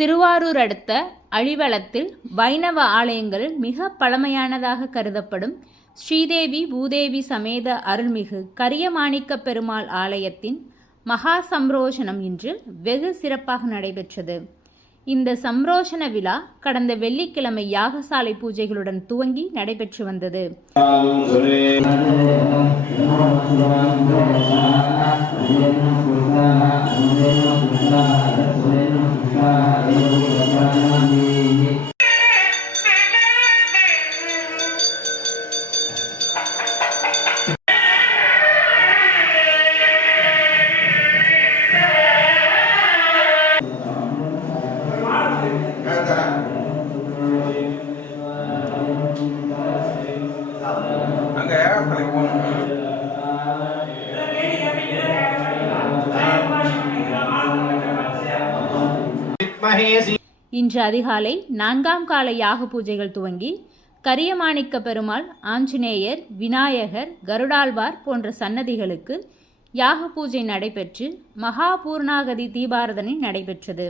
திருவாரூர் அடுத்த அழிவலத்தில் வைணவ ஆலயங்கள் மிக பழமையானதாக கருதப்படும் ஸ்ரீதேவி பூதேவி சமேத அருள்மிகு கரியமாணிக்க பெருமாள் ஆலயத்தின் மகா சம்ரோஷணம் இன்று வெகு சிறப்பாக நடைபெற்றது. இந்த சம்ரோஷண விழா கடந்த வெள்ளிக்கிழமை யாகசாலை பூஜைகளுடன் துவங்கி நடைபெற்று வந்தது. இன்று அதிகாலை 4ஆம் கால யாக பூஜைகள் துவங்கி கரியமாணிக்க பெருமாள், ஆஞ்சநேயர், விநாயகர், கருடாழ்வார் போன்ற சன்னதிகளுக்கு யாக பூஜை நடைபெற்று மகா பூர்ணாகதி தீபாரதனை நடைபெற்றது.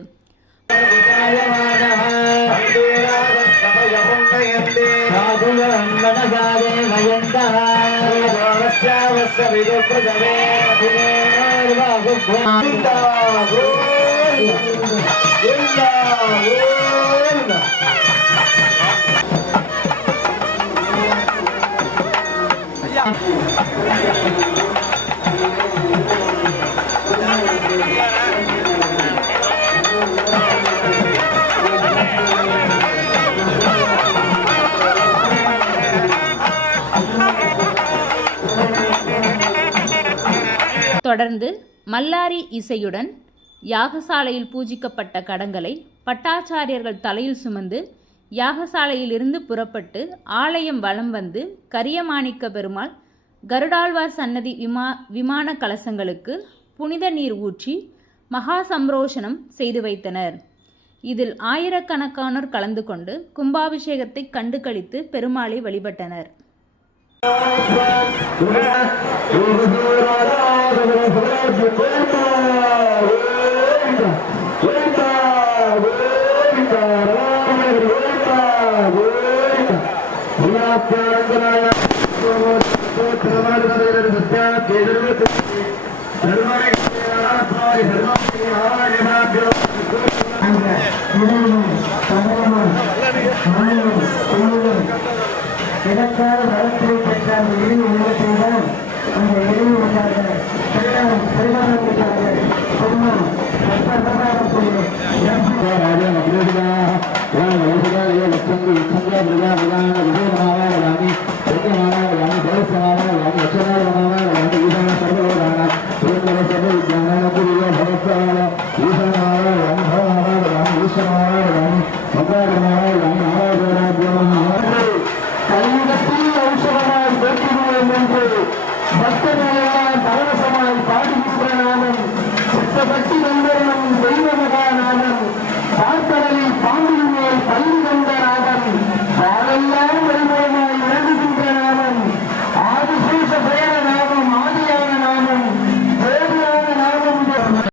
தொடர்ந்து மல்லாரி இசையுடன் யாகசாலையில் பூஜிக்கப்பட்ட கடங்களை பட்டாச்சாரியர்கள் தலையில் சுமந்து யாகசாலையிலிருந்து புறப்பட்டு ஆலயம் வலம் வந்து கரியமாணிக்க பெருமாள், கருடாழ்வார் சன்னதி விமான கலசங்களுக்கு புனித நீர் ஊற்றி மகா சம்ரோஷணம் செய்து வைத்தனர். இதில் ஆயிரக்கணக்கானோர் கலந்து கொண்டு கும்பாபிஷேகத்தை கண்டு களித்து பெருமாளை வழிபட்டனர். எனக்காக வளர்ச்சியை பெற்ற அந்த எளிய உள்ளத்தைதான் அந்த எளிய